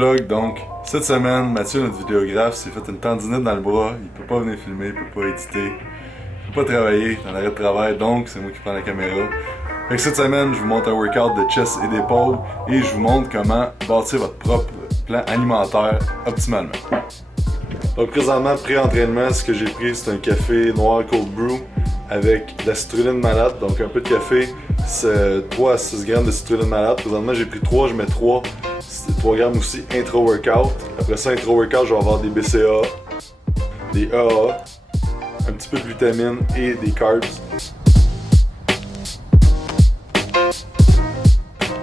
vlog, donc cette semaine, Mathieu, notre vidéographe, s'est fait une tendinite dans le bras, il peut pas venir filmer, il peut pas éditer, il peut pas travailler, il est en arrêt de travail, donc c'est moi qui prends la caméra. Fait que cette semaine, je vous montre un workout de chest et d'épaule et je vous montre comment bâtir votre propre plan alimentaire optimalement. Donc présentement, pré-entraînement, ce que j'ai pris, c'est un café noir cold brew avec de la citrulline malade, donc un peu de café, 3 à 6 grammes de citrulline malade. Présentement, j'ai pris 3, je mets 3 grammes aussi intra-workout. Après ça, intra-workout, je vais avoir des BCA, des AA, un petit peu de vitamine et des carbs.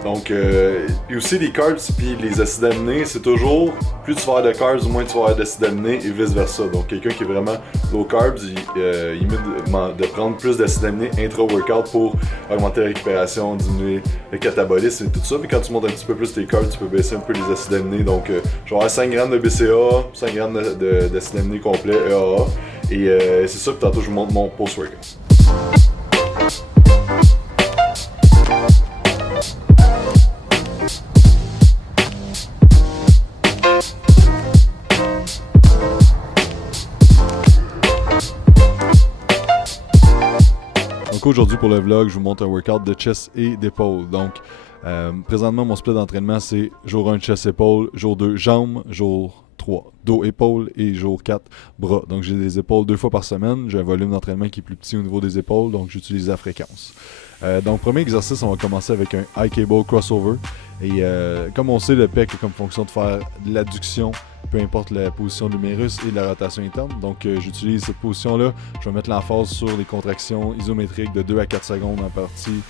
Donc, et aussi les carbs puis les acides aminés, c'est toujours plus tu vas avoir de carbs, moins tu vas avoir d'acides aminés et vice versa. Donc, quelqu'un qui est vraiment low carbs, il met de prendre plus d'acides aminés intra-workout pour augmenter la récupération, diminuer le catabolisme et tout ça. Puis quand tu montes un petit peu plus tes carbs, tu peux baisser un peu les acides aminés. Donc, je vais avoir 5 grammes de BCA, 5 grammes d'acides aminés complet, EAA. Et c'est ça que tantôt je vous montre mon post-workout. Donc aujourd'hui pour le vlog, je vous montre un workout de chest et d'épaule. Donc présentement mon split d'entraînement c'est jour 1 chest épaule, jour 2 jambes, jour 3 dos épaule et jour 4 bras. Donc j'ai des épaules 2 fois par semaine, j'ai un volume d'entraînement qui est plus petit au niveau des épaules, donc j'utilise la fréquence. Donc premier exercice, on va commencer avec un high cable crossover. Et comme on sait, le pec a comme fonction de faire de l'adduction, peu importe la position de l'humérus et de la rotation interne. Donc j'utilise cette position-là, je vais mettre l'emphase sur les contractions isométriques de 2 à 4 secondes en partie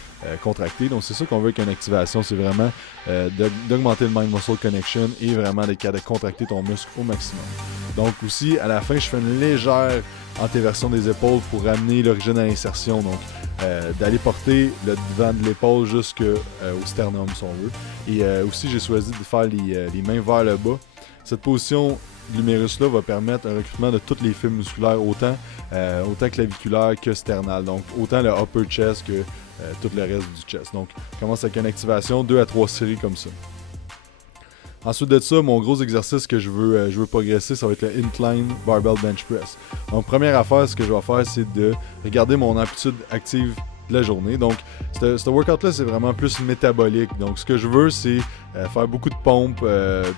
contractée. Donc c'est ça qu'on veut avec une activation, c'est vraiment d'augmenter le mind-muscle connection et vraiment d'être capable de contracter ton muscle au maximum. Donc aussi, à la fin, je fais une légère antéversion des épaules pour ramener l'origine à l'insertion. Donc d'aller porter le devant de l'épaule jusqu'au sternum si on veut. Et aussi j'ai choisi de faire les mains vers le bas. Cette position de l'humérus-là va permettre un recrutement de toutes les fibres musculaires, autant claviculaires que sternales. Donc autant le upper chest que tout le reste du chest. Donc on commence avec une activation, 2 à 3 séries comme ça. Ensuite de ça, mon gros exercice que je veux progresser, ça va être le Incline Barbell Bench Press. Donc première affaire, ce que je vais faire, c'est de regarder mon amplitude active de la journée. Donc ce workout-là, c'est vraiment plus métabolique. Donc ce que je veux, c'est faire beaucoup de pompes.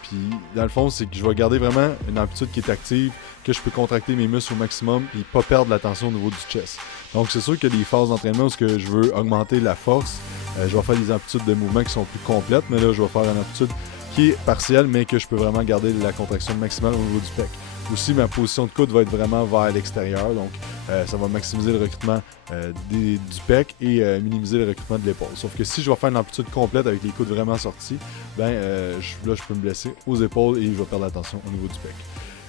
Puis dans le fond, c'est que je vais garder vraiment une amplitude qui est active, que je peux contracter mes muscles au maximum et pas perdre la tension au niveau du chest. Donc c'est sûr qu'il y a des phases d'entraînement où je veux augmenter la force. Je vais faire des amplitudes de mouvement qui sont plus complètes, mais là je vais faire une amplitude qui est partielle, mais que je peux vraiment garder la contraction maximale au niveau du pec. Aussi, ma position de coude va être vraiment vers l'extérieur, donc ça va maximiser le recrutement du pec et minimiser le recrutement de l'épaule. Sauf que si je vais faire une amplitude complète avec les coudes vraiment sortis, là je peux me blesser aux épaules et je vais perdre la tension au niveau du pec.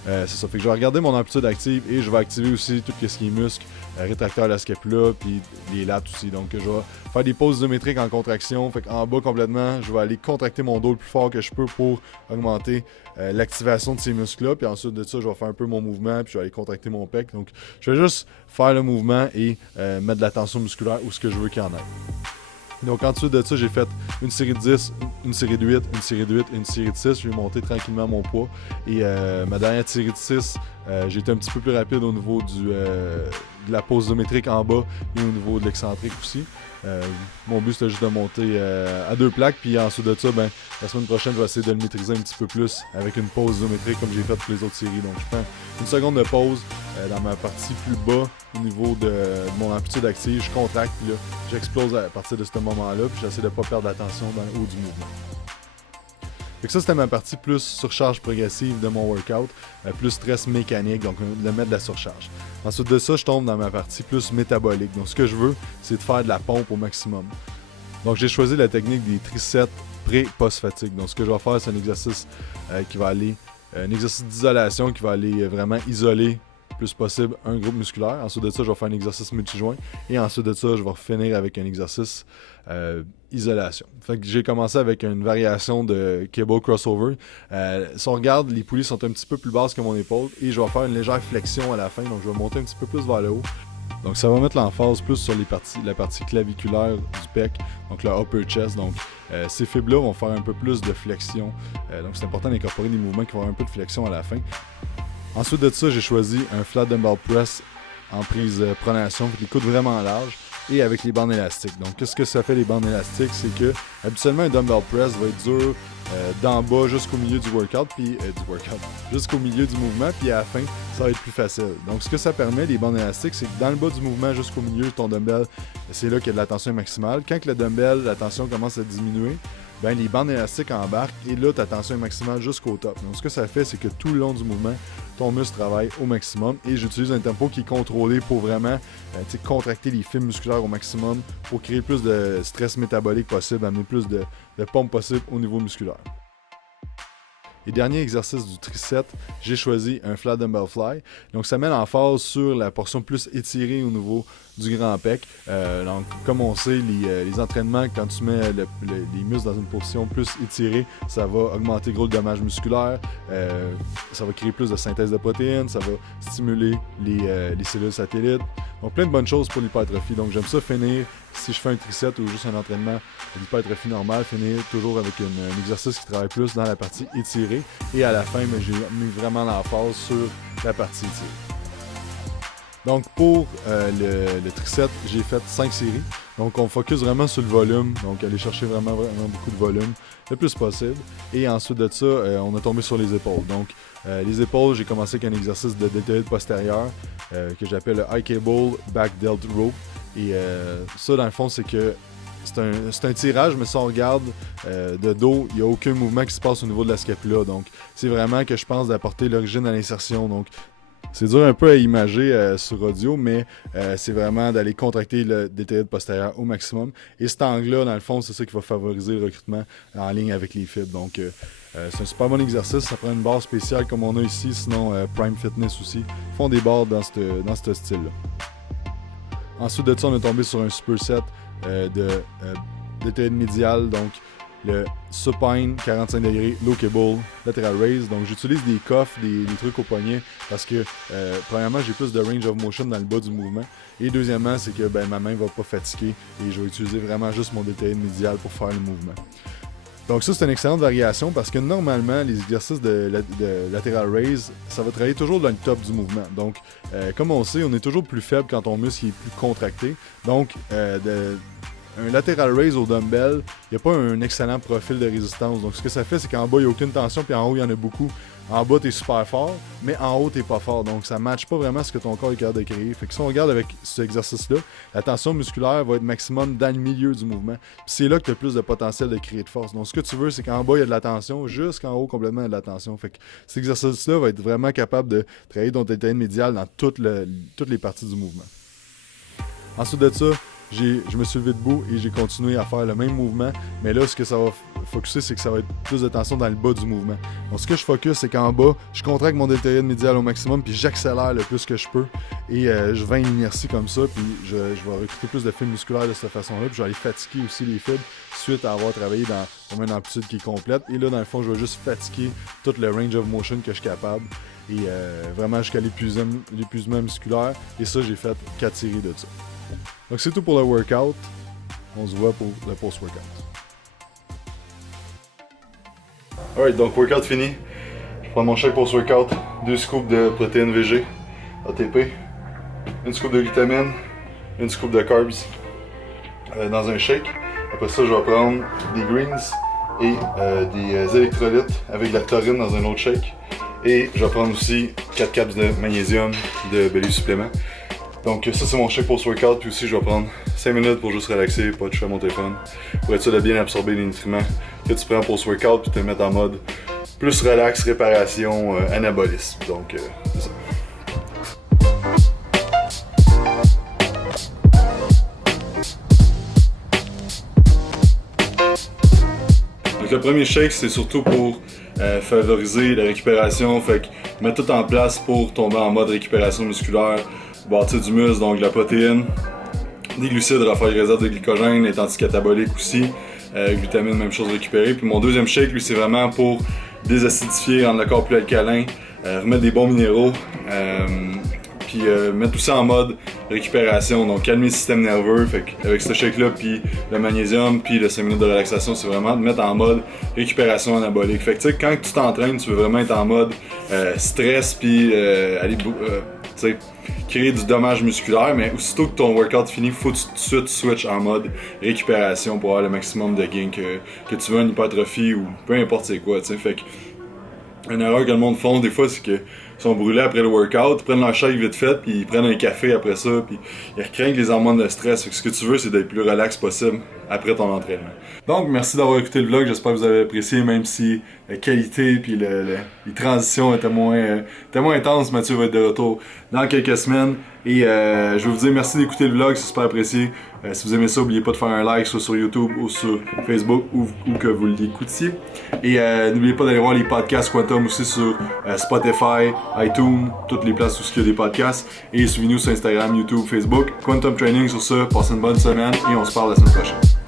C'est ça, fait que je vais regarder mon amplitude active et je vais activer aussi tout ce qui est muscle, rétracteur de la scapula, puis les lats aussi. Donc je vais faire des pauses isométriques en contraction, fait qu'en bas complètement, je vais aller contracter mon dos le plus fort que je peux pour augmenter l'activation de ces muscles-là, puis ensuite de ça, je vais faire un peu mon mouvement, puis je vais aller contracter mon pec. Donc je vais juste faire le mouvement et mettre de la tension musculaire où ce que je veux qu'il y en ait. Donc en dessous de ça, j'ai fait une série de 10, une série de 8, une série de 8 et une série de 6. Je vais monter tranquillement mon poids. Et ma dernière série de 6, j'ai été un petit peu plus rapide au niveau de la pose isométrique en bas et au niveau de l'excentrique aussi. Mon but c'était juste de monter à 2 plaques, puis ensuite de ça, la semaine prochaine, je vais essayer de le maîtriser un petit peu plus avec une pause isométrique comme j'ai fait pour les autres séries. Donc je prends une seconde de pause dans ma partie plus bas au niveau de mon amplitude active, je contracte, puis là, j'explose à partir de ce moment-là, puis j'essaie de ne pas perdre l'attention dans le haut du mouvement. Fait que ça, c'était ma partie plus surcharge progressive de mon workout, plus stress mécanique, donc de mettre de la surcharge. Ensuite de ça, je tombe dans ma partie plus métabolique. Donc ce que je veux, c'est de faire de la pompe au maximum. Donc j'ai choisi la technique des triceps pré-post-fatigue. Donc ce que je vais faire, c'est un exercice un exercice d'isolation qui va aller vraiment isoler le plus possible un groupe musculaire. Ensuite de ça, je vais faire un exercice multijoint. Et ensuite de ça, je vais finir avec un exercice isolation. Fait que j'ai commencé avec une variation de cable crossover. Si on regarde, les poulies sont un petit peu plus basses que mon épaule et je vais faire une légère flexion à la fin. Donc je vais monter un petit peu plus vers le haut. Donc ça va mettre l'emphase plus sur la partie claviculaire du pec, donc le upper chest. Donc ces fibres-là vont faire un peu plus de flexion. Donc c'est important d'incorporer des mouvements qui vont avoir un peu de flexion à la fin. Ensuite de ça, j'ai choisi un flat dumbbell press en prise pronation, avec les coudes vraiment larges et avec les bandes élastiques. Donc qu'est-ce que ça fait les bandes élastiques? C'est que habituellement un dumbbell press va être dur d'en bas jusqu'au milieu du workout, puis jusqu'au milieu du mouvement, puis à la fin, ça va être plus facile. Donc ce que ça permet, les bandes élastiques, c'est que dans le bas du mouvement jusqu'au milieu de ton dumbbell, c'est là qu'il y a de la tension maximale. Quand le dumbbell, la tension commence à diminuer, ben les bandes élastiques embarquent et là, ta tension est maximale jusqu'au top. Donc ce que ça fait, c'est que tout le long du mouvement, ton muscle travaille au maximum et j'utilise un tempo qui est contrôlé pour vraiment contracter les fibres musculaires au maximum pour créer plus de stress métabolique possible, amener plus de pompe possible au niveau musculaire. Et dernier exercice du tricep, j'ai choisi un flat dumbbell fly. Donc ça met l'emphase sur la portion plus étirée au niveau du grand pec. Donc comme on sait, les entraînements, quand tu mets les muscles dans une position plus étirée, ça va augmenter gros le dommage musculaire, ça va créer plus de synthèse de protéines, ça va stimuler les cellules satellites. Donc plein de bonnes choses pour l'hypertrophie. Donc j'aime ça finir, si je fais un tricep ou juste un entraînement d'hypertrophie normale, finir toujours avec un exercice qui travaille plus dans la partie étirée. Et à la fin, j'ai mis vraiment l'emphase sur la partie étirée. Donc pour le tricep, j'ai fait 5 séries. Donc on focus vraiment sur le volume, donc aller chercher vraiment beaucoup de volume le plus possible. Et ensuite de ça, on a tombé sur les épaules. Donc les épaules, j'ai commencé avec un exercice de deltoïde postérieur que j'appelle le high cable back delt row. Et ça, dans le fond, c'est que c'est un tirage, mais si on regarde de dos, il n'y a aucun mouvement qui se passe au niveau de la scapula. Donc c'est vraiment que je pense d'apporter l'origine à l'insertion. Donc c'est dur un peu à imager sur audio, mais c'est vraiment d'aller contracter le deltoïde postérieur au maximum. Et cet angle-là, dans le fond, c'est ça qui va favoriser le recrutement en ligne avec les fibres. Donc c'est un super bon exercice. Ça prend une barre spéciale comme on a ici, sinon Prime Fitness aussi font des barres dans ce style-là. Ensuite de ça, on est tombé sur un superset de deltoïde médial, donc le supine 45 degrés low cable lateral raise. Donc j'utilise des coffres, des trucs au poignet parce que premièrement j'ai plus de range of motion dans le bas du mouvement et deuxièmement c'est que ma main va pas fatiguer et je vais utiliser vraiment juste mon deltoïde médial pour faire le mouvement. Donc ça c'est une excellente variation parce que normalement les exercices de lateral raise ça va travailler toujours dans le top du mouvement. Donc comme on sait on est toujours plus faible quand ton muscle est plus contracté. Donc un lateral raise au dumbbell, il n'y a pas un excellent profil de résistance. Donc ce que ça fait, c'est qu'en bas, il n'y a aucune tension, puis en haut, il y en a beaucoup. En bas, tu es super fort, mais en haut, tu n'es pas fort. Donc ça ne matche pas vraiment ce que ton corps est capable de créer. Fait que si on regarde avec cet exercice-là, la tension musculaire va être maximum dans le milieu du mouvement. Puis c'est là que tu as plus de potentiel de créer de force. Donc ce que tu veux, c'est qu'en bas, il y a de la tension, jusqu'en haut, complètement, il y a de la tension. Fait que cet exercice-là va être vraiment capable de travailler ton deltoïde médial dans toutes les parties du mouvement. Ensuite de ça, je me suis levé debout et j'ai continué à faire le même mouvement, mais là, ce que ça va focuser, c'est que ça va être plus de tension dans le bas du mouvement. Donc, ce que je focus, c'est qu'en bas, je contracte mon deltoïde médial au maximum, puis j'accélère le plus que je peux, et je vais l'inertie comme ça, puis je vais recruter plus de fibres musculaires de cette façon-là, puis je vais aller fatiguer aussi les fibres suite à avoir travaillé dans une amplitude qui est complète. Et là, dans le fond, je vais juste fatiguer tout le range of motion que je suis capable, et vraiment jusqu'à l'épuisement musculaire, et ça, j'ai fait 4 séries de ça. Donc c'est tout pour le workout. On se voit pour le post-workout. Alright, donc workout fini. Je prends mon shake post-workout. 2 scoops de protéines VG, ATP, une scoop de glutamine, une scoop de carbs dans un shake. Après ça, je vais prendre des greens et des électrolytes avec de la taurine dans un autre shake. Et je vais prendre aussi 4 caps de magnésium de Belly Supplément. Donc ça c'est mon shake post-workout, puis aussi je vais prendre 5 minutes pour juste relaxer, pas toucher à mon téléphone, pour être sûr de bien absorber les nutriments que tu prends post-workout, puis te mettre en mode plus relax, réparation, anabolisme. Donc c'est ça. Donc le premier shake c'est surtout pour favoriser la récupération, fait que mettre tout en place pour tomber en mode récupération musculaire, bâtir du muscle, donc de la protéine, des glucides, refaire les réserves de glycogène, être anticatabolique aussi, glutamine, même chose récupérée. Puis mon deuxième shake, lui, c'est vraiment pour désacidifier, rendre le corps plus alcalin, remettre des bons minéraux, puis mettre tout ça en mode récupération, donc calmer le système nerveux. Fait avec ce shake-là, puis le magnésium, puis le 5 minutes de relaxation, c'est vraiment de mettre en mode récupération anabolique. Fait que tu sais, quand tu t'entraînes, tu veux vraiment être en mode stress, puis aller, tu sais, créer du dommage musculaire, mais aussitôt que ton workout finit, faut que tu switches en mode récupération pour avoir le maximum de gain que tu veux, une hypertrophie ou peu importe c'est quoi, tu sais. Fait que une erreur que le monde font des fois, c'est qu'ils sont brûlés après le workout, ils prennent leur shake vite fait, puis ils prennent un café après ça, puis ils recraignent les hormones de stress. Fait que ce que tu veux, c'est d'être plus relax possible après ton entraînement. Donc, merci d'avoir écouté le vlog, j'espère que vous avez apprécié, même si la qualité puis les transitions étaient moins intenses. Mathieu va être de retour dans quelques semaines. Et je vais vous dire merci d'écouter le vlog, c'est super apprécié. Si vous aimez ça, n'oubliez pas de faire un like, soit sur YouTube ou sur Facebook, ou que vous l'écoutiez. Et n'oubliez pas d'aller voir les podcasts Quantum aussi sur Spotify, iTunes, toutes les places où il y a des podcasts. Et suivez-nous sur Instagram, YouTube, Facebook. Quantum Training sur ça, passez une bonne semaine et on se parle la semaine prochaine.